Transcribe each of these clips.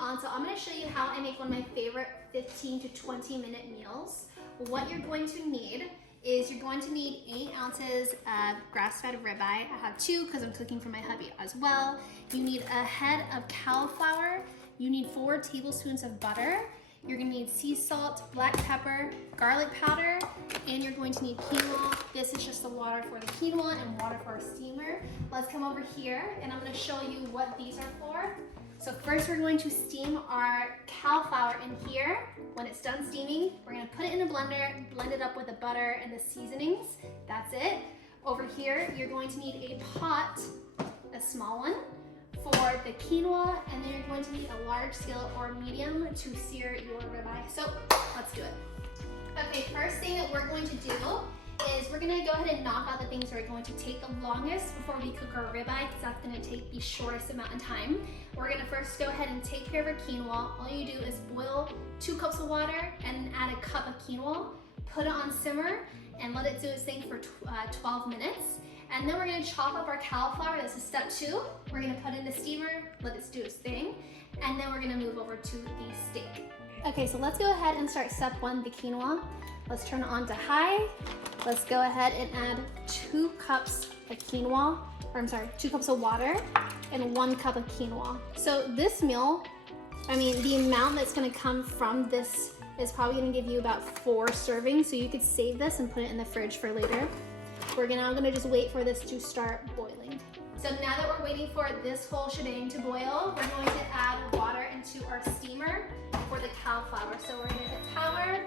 on, so I'm gonna show you how I make one of my favorite 15 to 20-minute meals. What you're going to need is you're going to need 8 ounces of grass-fed ribeye. I have 2 because I'm cooking for my hubby as well. You need a head of cauliflower. You need 4 tablespoons of butter. You're gonna need sea salt, black pepper, garlic powder, and you're going to need quinoa. This is just the water for the quinoa and water for our steamer. Let's come over here and I'm gonna show you what these are for. So first we're going to steam our cauliflower in here. When it's done steaming, we're gonna put it in a blender, blend it up with the butter and the seasonings. That's it. Over here, you're going to need a pot, a small one, for the quinoa, and then you're going to need a large skillet or medium to sear your ribeye. So let's do it. Okay, first thing that we're going to do is we're gonna go ahead and knock out the things that are going to take the longest before we cook our ribeye, because that's gonna take the shortest amount of time. We're gonna first go ahead and take care of our quinoa. All you do is boil 2 cups of water and add a cup of quinoa, put it on simmer, and let it do its thing for 12 minutes. And then we're gonna chop up our cauliflower. This is step 2. We're gonna put it in the steamer, let it do its thing, and then we're gonna move over to the steak. Okay, so let's go ahead and start step 1, the quinoa. Let's turn it on to high. Let's go ahead and add 2 cups of quinoa, or I'm sorry, 2 cups of water and 1 cup of quinoa. So this meal, I mean, the amount that's gonna come from this is probably gonna give you about 4 servings, so you could save this and put it in the fridge for later. We're now gonna just wait for this to start boiling. So now that we're waiting for this whole shebang to boil, we're going to add water into our steamer for the cauliflower. So we're gonna hit power.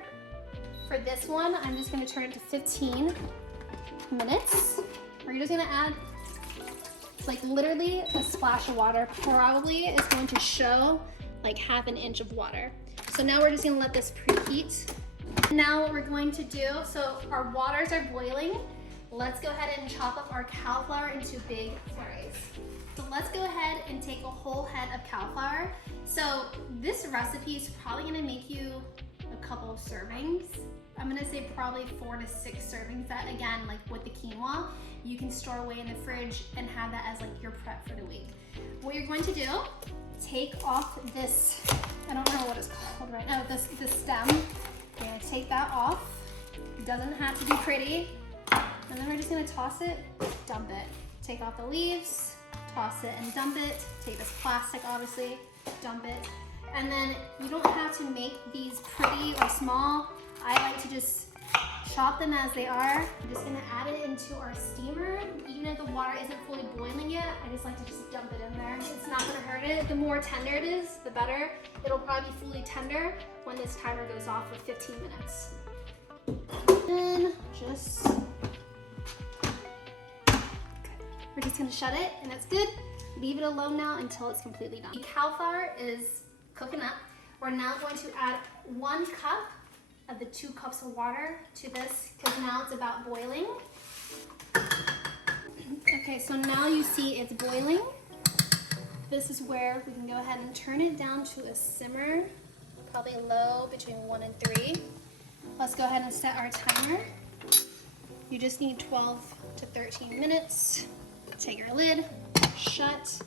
For this one, I'm just gonna turn it to 15 minutes. We're just gonna add like literally a splash of water. Probably is going to show like half an inch of water. So now we're just gonna let this preheat. Now what we're going to do, so our waters are boiling. Let's go ahead and chop up our cauliflower into big flurries. So let's go ahead and take a whole head of cauliflower. So this recipe is probably gonna make you a couple of servings. I'm gonna say probably 4 to 6 servings. That again, like with the quinoa, you can store away in the fridge and have that as like your prep for the week. What you're going to do, take off this, I don't know what it's called right now, this stem. You're gonna take that off. It doesn't have to be pretty. And then we're just gonna toss it, dump it. Take off the leaves, toss it and dump it. Take this plastic, obviously, dump it. And then you don't have to make these pretty or small. I like to just chop them as they are. I'm just gonna add it into our steamer. Even if the water isn't fully boiling yet, I just like to just dump it in there. It's not gonna hurt it. The more tender it is, the better. It'll probably be fully tender when this timer goes off for 15 minutes. And just, we're just gonna shut it, and that's good. Leave it alone now until it's completely done. The cauliflower is cooking up. We're now going to add 1 cup of the 2 cups of water to this, because now it's about boiling. Okay, so now you see it's boiling. This is where we can go ahead and turn it down to a simmer, probably low between 1 and 3. Let's go ahead and set our timer. You just need 12 to 13 minutes. Take your lid, shut,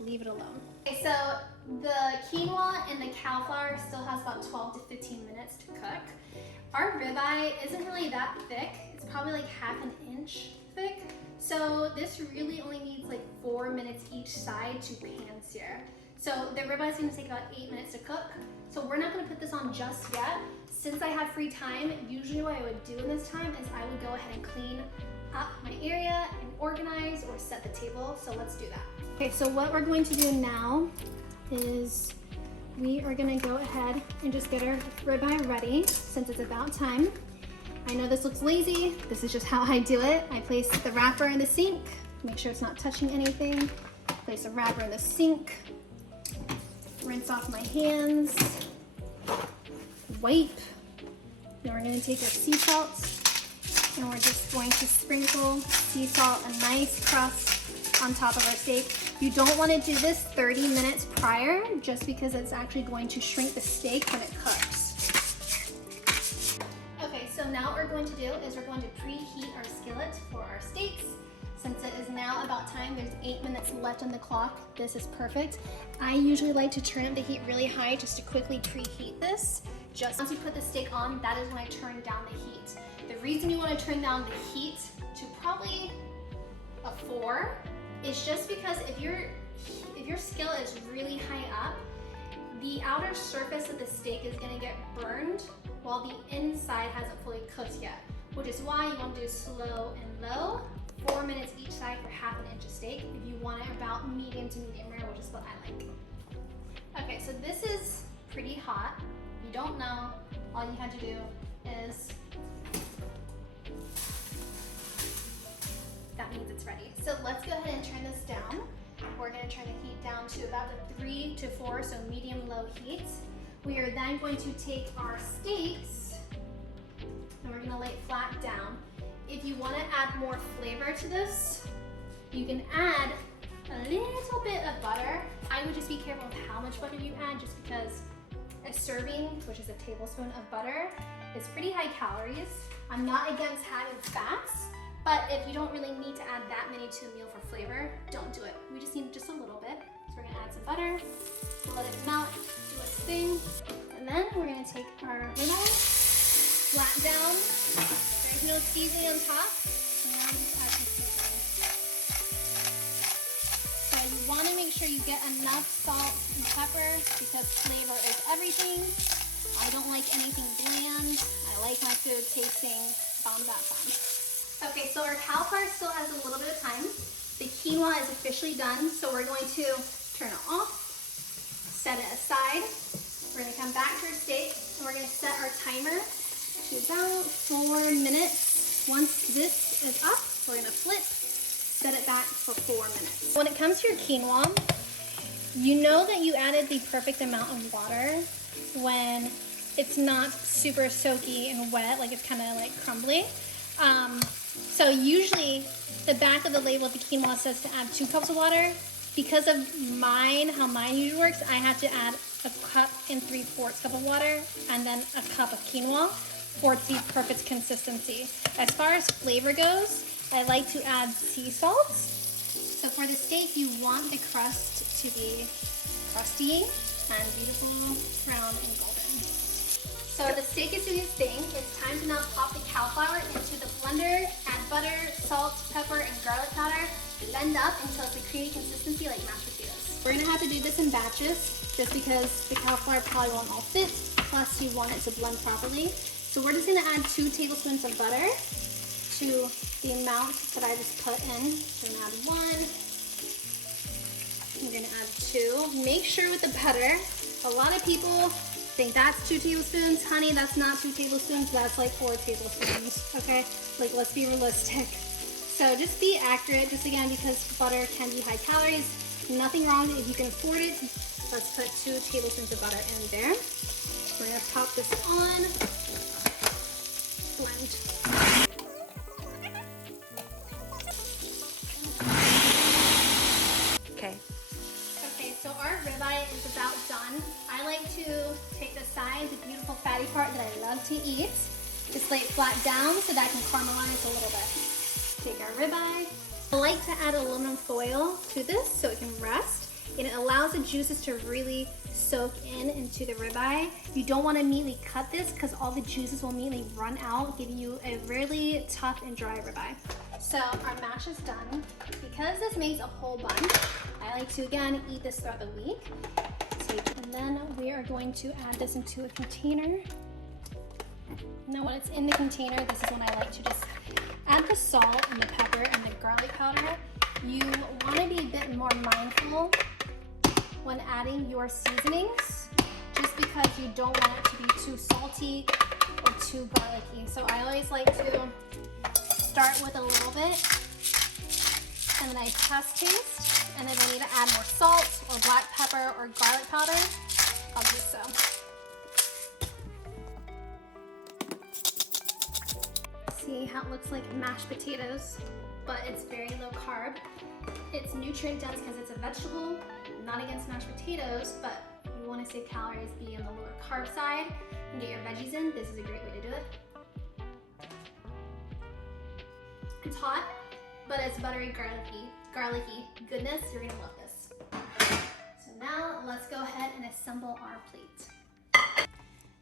leave it alone. Okay, so the quinoa and the cauliflower still has about 12 to 15 minutes to cook. Our ribeye isn't really that thick. It's probably like half an inch thick. So this really only needs like 4 minutes each side to pan sear. So the ribeye is gonna take about 8 minutes to cook. So we're not gonna put this on just yet. Since I have free time, usually what I would do in this time is I would go ahead and clean up my area and organize or set the table. So let's do that. Okay, so what we're going to do now is we are gonna go ahead and just get our ribeye ready since it's about time. I know this looks lazy. This is just how I do it. I place the wrapper in the sink, make sure it's not touching anything. Place the wrapper in the sink, rinse off my hands, wipe. Then we're gonna take our sea salt and we're just going to sprinkle sea salt a nice crust on top of our steak. You don't want to do this 30 minutes prior, just because it's actually going to shrink the steak when it cooks. Okay, so now what we're going to do is we're going to preheat our skillet for our steaks. since it is now about time, there's 8 minutes left on the clock, this is perfect. I usually like to turn up the heat really high just to quickly preheat this. Just once you put the steak on, that is when I turn down the heat. The reason you want to turn down the heat to probably a 4 is just because if your skillet is really high up, the outer surface of the steak is going to get burned while the inside hasn't fully cooked yet, which is why you want to do slow and low, 4 minutes each side for half an inch of steak if you want it about medium to medium rare, which is what I like. Okay, so this is pretty hot. If you don't know, all you have to do is, that means it's ready. So let's go ahead and turn this down. We're going to turn the heat down to about a 3 to 4, so medium-low heat. We are then going to take our steaks and we're going to lay it flat down. If you want to add more flavor to this, you can add a little bit of butter. I would just be careful with how much butter you add, just because a serving, which is a tablespoon of butter, is pretty high calories. I'm not against having fats, but if you don't really need to add that many to a meal for flavor, don't do it. We just need just a little bit. So we're gonna add some butter, let it melt, do its thing, and then we're gonna take our ribeye, flat down. There's no seasoning on top, so now we just add some seasoning. So you wanna make sure you get enough salt and pepper because flavor is everything. I don't like anything bland. I like my food tasting bomb.com. Okay, so our Caul still has a little bit of time. The quinoa is officially done, so we're going to turn it off, set it aside. We're gonna come back to our steak, and we're gonna set our timer to about 4 minutes. Once this is up, we're gonna flip, set it back for 4 minutes. When it comes to your quinoa, you know that you added the perfect amount of water when it's not super soaky and wet, like it's kind of like crumbly. So usually the back of the label of the quinoa says to add 2 cups of water. Because of how mine usually works, I have to add a cup and 3/4 cup of water and then a cup of quinoa for it to be perfect consistency. As far as flavor goes, I like to add sea salt. So for the steak, you want the crust to be crusty and beautiful, brown and golden. So the steak is doing its thing. It's time to now pop the cauliflower into the blender, add butter, salt, pepper, and garlic powder. Blend up until it's a creamy consistency like mashed potatoes. We're gonna have to do this in batches just because the cauliflower probably won't all fit, plus you want it to blend properly. So we're just gonna add 2 tablespoons of butter to the amount that I just put in. So I'm gonna add 1, I'm gonna add 2. Make sure with the butter, a lot of people think that's 2 tablespoons. Honey, that's not 2 tablespoons, that's like 4 tablespoons, okay? Like, let's be realistic. So just be accurate, just again, because butter can be high calories. Nothing wrong if you can afford it. Let's put 2 tablespoons of butter in there. We're gonna pop this on, blend. Okay, so our ribeye is about done. I like to take the sides, the beautiful fatty part that I love to eat. Just lay it flat down so that I can caramelize a little bit. Take our ribeye. I like to add aluminum foil to this so it can rest, and it allows the juices to really soak into the ribeye. You don't want to immediately cut this because all the juices will immediately run out, giving you a really tough and dry ribeye. So our mash is done. Because this makes a whole bunch, I like to again eat this throughout the week. And then we are going to add this into a container. Now when it's in the container, this is when I like to just add the salt and the pepper and the garlic powder. You want to be a bit more mindful when adding your seasonings, just because you don't want it to be too salty or too garlicky. So I always like to start with a little bit, and then I test taste, and if I need to add more salt or black pepper or garlic powder, I'll do so. See how it looks like mashed potatoes, but it's very low carb. It's nutrient dense because it's a vegetable. I'm not against mashed potatoes, but if you want to save calories, be on the lower carb side and get your veggies in, this is a great way to do it. It's hot, but it's buttery, garlicky goodness. You're gonna love this. So now let's go ahead and assemble our plate.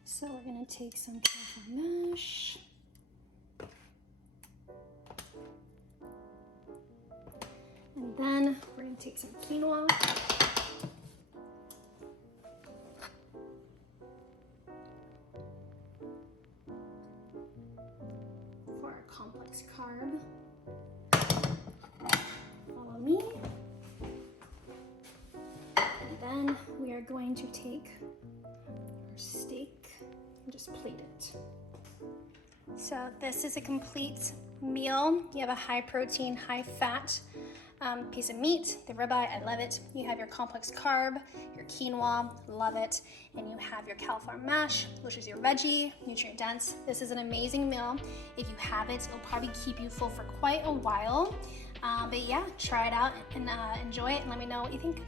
So we're gonna take some cauliflower mash. And then we're gonna take some quinoa. For our complex carb. Follow me. And then we are going to take our steak and just plate it. So this is a complete meal. You have a high protein, high fat piece of meat, the ribeye, I love it. You have your complex carb, your quinoa, love it. And you have your cauliflower mash, which is your veggie, nutrient dense. This is an amazing meal. If you have it, it'll probably keep you full for quite a while. But yeah, try it out and enjoy it and let me know what you think.